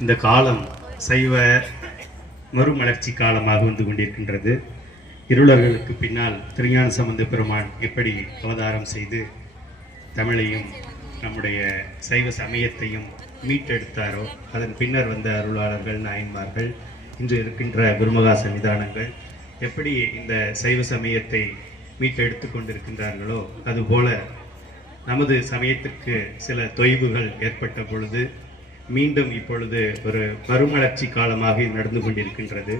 இந்த காலம் சைவ மறுமலர்ச்சி காலமாக வந்து கொண்டிருக்கின்றது. இருளர்களுக்கு பின்னால் திருஞான சம்பந்த பெருமான் எப்படி அவதாரம் செய்து தமிழையும் நம்முடைய சைவ சமயத்தையும் மீட்டெடுத்தாரோ, அதன் பின்னர் வந்த அருளாளர்கள், நாயன்மார்கள், இன்று இருக்கின்ற குருமகா சன்னிதானங்கள் எப்படி இந்த சைவ சமயத்தை மீட்டெடுத்து கொண்டிருக்கின்றார்களோ, அதுபோல நமது சமயத்திற்கு சில தொய்வுகள் ஏற்பட்ட பொழுது மீண்டும் இப்பொழுது ஒரு மறுமலர்ச்சி காலமாக நடந்து கொண்டிருக்கின்றது.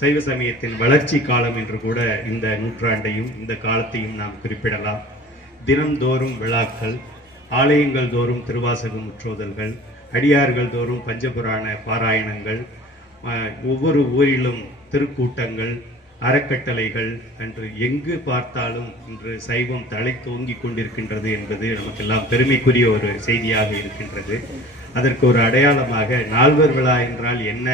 சைவ சமயத்தின் வளர்ச்சி காலம் என்று கூட இந்த நூற்றாண்டையும் இந்த காலத்தையும் நாம் குறிப்பிடலாம். தினம்தோறும் விழாக்கள், ஆலயங்கள் தோறும் திருவாசக முற்றோதல்கள், அடியார்கள் தோறும் பஞ்சபுராண பாராயணங்கள், ஒவ்வொரு ஊரிலும் திருக்கூட்டங்கள், அறக்கட்டளைகள் என்று எங்கு பார்த்தாலும் இன்று சைவம் தலை தோங்கிக் கொண்டிருக்கின்றது என்பது நமக்கெல்லாம் பெருமைக்குரிய ஒரு செய்தியாக இருக்கின்றது. அதற்கு ஒரு அடையாளமாக நால்வர் விழா என்றால் என்ன?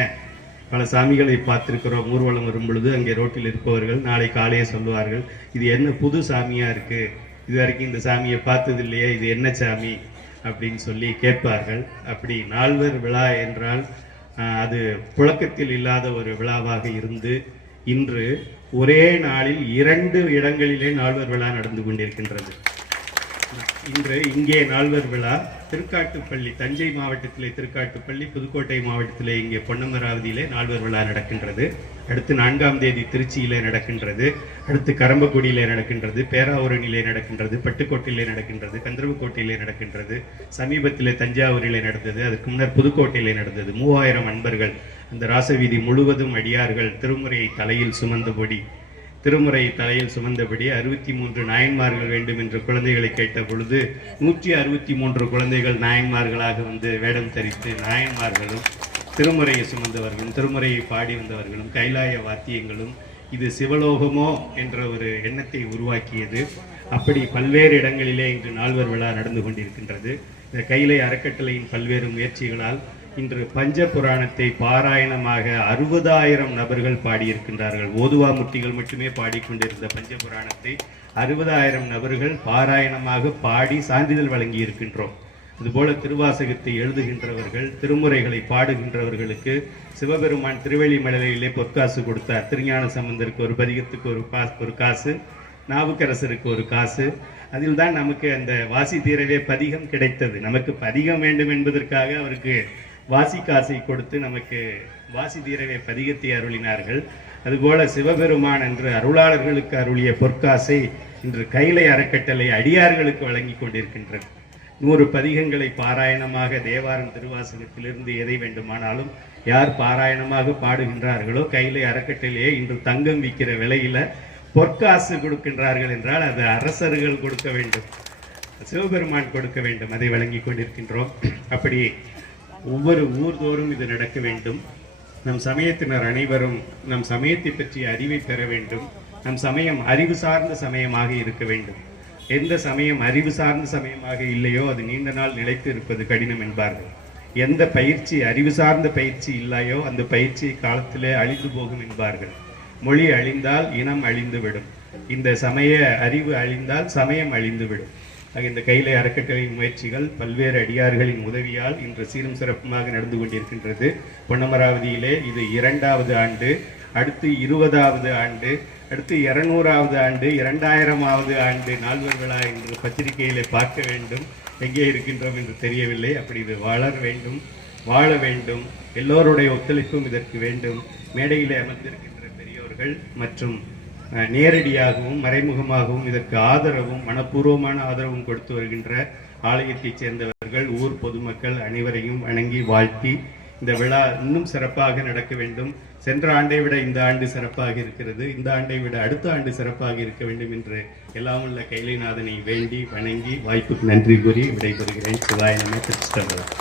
பல சாமிகளை பார்த்திருக்கிறோம். ஊர்வலம் வரும் பொழுது அங்கே ரோட்டில் இருப்பவர்கள் நாளை காலையே சொல்லுவார்கள், இது என்ன புது சாமியா இருக்கு, இது வரைக்கும் இந்த சாமியை பார்த்தது இல்லையே, இது என்ன சாமி அப்படின்னு சொல்லி கேட்பார்கள். அப்படி நால்வர் விழா என்றால் அது புழக்கத்தில் இல்லாத ஒரு விழாவாக இருந்து இன்று ஒரே நாளில் 2 இடங்களிலே நால்வர் விழா நடந்து கொண்டிருக்கின்றது. இன்று இங்கே நால்வர் விழா திருக்காட்டுப்பள்ளி, தஞ்சை மாவட்டத்திலே திருக்காட்டுப்பள்ளி, புதுக்கோட்டை மாவட்டத்திலே இங்கே பொன்னமராவதியிலே நால்வர் விழா நடக்கின்றது. அடுத்து 4ஆம் தேதி திருச்சியிலே நடக்கின்றது. அடுத்து கரம்பக்குடியிலே நடக்கின்றது, பேராவூரணியிலே நடக்கின்றது, பட்டுக்கோட்டையிலே நடக்கின்றது, கந்தர்வக்கோட்டையிலே நடக்கின்றது, சமீபத்திலே தஞ்சாவூரிலே நடந்தது, அதுக்கு முன்னர் புதுக்கோட்டையிலே நடந்தது. 3000 அன்பர்கள் அந்த ராசவீதி முழுவதும் அடியார்கள் திருமுறையை தலையில் சுமந்தபடி 63 நாயன்மார்கள் வேண்டும் என்று குழந்தைகளை கேட்ட பொழுது 163 குழந்தைகள் நாயன்மார்களாக வந்து வேடம் தரித்து நாயன்மார்களும் திருமுறையை சுமந்தவர்களும் திருமுறையை பாடி வந்தவர்களும் கைலாய வாத்தியங்களும் இது சிவலோகமோ என்ற ஒரு எண்ணத்தை உருவாக்கியது. அப்படி பல்வேறு இடங்களிலே இன்று நால்வர் விழா நடந்து கொண்டிருக்கின்றது. இந்த கைலை அறக்கட்டளையின் பல்வேறு முயற்சிகளால் இன்று பஞ்ச புராணத்தை பாராயணமாக 60,000 நபர்கள் பாடியிருக்கின்றார்கள். ஓதுவா முட்டிகள் மட்டுமே பாடிக்கொண்டிருந்த பஞ்ச புராணத்தை 60,000 நபர்கள் பாராயணமாக பாடி சான்றிதழ் வழங்கி இருக்கின்றோம். அதுபோல திருவாசகத்தை எழுதுகின்றவர்கள், திருமுறைகளை பாடுகின்றவர்களுக்கு சிவபெருமான் திருவெளிமலையிலே பொற்காசு கொடுத்தார். திருஞான சம்பந்தருக்கு ஒரு பதிகத்துக்கு ஒரு காசு, நாவுக்கரசருக்கு ஒரு காசு. அதில் தான் நமக்கு அந்த வாசி தீரவே பதிகம் கிடைத்தது. நமக்கு பதிகம் வேண்டும் என்பதற்காக அவருக்கு வாசி காசை கொடுத்து நமக்கு வாசி தீரவே பதிகத்தை அருளினார்கள். அதுபோல சிவபெருமான் என்று அருளாளர்களுக்கு அருளிய பொற்காசை இன்று கைலை அறக்கட்டளை அடியார்களுக்கு வழங்கி கொண்டிருக்கின்றது. 100 பதிகங்களை பாராயணமாக தேவாரம் திருவாசகத்திலிருந்து எதை வேண்டுமானாலும் யார் பாராயணமாக பாடுகின்றார்களோ கைலை அறக்கட்டளையே இன்று தங்கம் விற்கிற விலையில பொற்காசு கொடுக்கின்றார்கள் என்றால் அது அரசர்கள் கொடுக்க வேண்டும், சிவபெருமான் கொடுக்க வேண்டும். அதை வழங்கி கொண்டிருக்கின்றோம். அப்படி ஒவ்வொரு ஊர்தோறும் இது நடக்க வேண்டும். நம் சமயத்தினர் அனைவரும் நம் சமயத்தை பற்றிய அறிவை பெற வேண்டும். நம் சமயம் அறிவு சார்ந்த சமயமாக இருக்க வேண்டும். எந்த சமயம் அறிவு சார்ந்த சமயமாக இல்லையோ அது நீண்ட நாள் நிலைத்து இருப்பது கடினம் என்பார்கள். எந்த பயிற்சி அறிவு சார்ந்த பயிற்சி இல்லையோ அந்த பயிற்சி காலத்திலே அழிந்து போகும் என்பார்கள். மொழி அழிந்தால் இனம் அழிந்துவிடும். இந்த சமய அறிவு அழிந்தால் சமயம் அழிந்துவிடும். இந்த கைலை அறக்கட்டளையின் முயற்சிகள் பல்வேறு அடியார்களின் உதவியால் இன்று சீரும் சிறப்புமாக நடந்து கொண்டிருக்கின்றது. பொன்னமராவதியிலே இது 2வது ஆண்டு, அடுத்து 20வது ஆண்டு, அடுத்து 200வது ஆண்டு, 2000வது ஆண்டு நால்வர் விழா என்று பத்திரிகையிலே பார்க்க வேண்டும். எங்கே இருக்கின்றோம் என்று தெரியவில்லை. அப்படி இது வளர வேண்டும், வாழ வேண்டும். எல்லோருடைய ஒத்துழைப்பும் இதற்கு வேண்டும். மேடையிலே அமர்ந்திருக்கின்ற பெரியோர்கள் மற்றும் நேரடியாகவும் மறைமுகமாகவும் இதற்கு ஆதரவும் மனப்பூர்வமான ஆதரவும் கொடுத்து வருகின்ற ஆலயத்தைச் சேர்ந்தவர்கள், ஊர் பொதுமக்கள் அனைவரையும் வணங்கி வாழ்த்தி இந்த விழா இன்னும் சிறப்பாக நடக்க வேண்டும். சென்ற ஆண்டை விட இந்த ஆண்டு சிறப்பாக இருக்கிறது. இந்த ஆண்டை விட அடுத்த ஆண்டு சிறப்பாக இருக்க வேண்டும் என்று எல்லாம் உள்ள கைலைநாதனை வேண்டி வணங்கி வாய்ப்புக்கு நன்றி கூறி விடைபெறுகிறேன். சிவாய நம. திருச்சிற்றம்பலம்.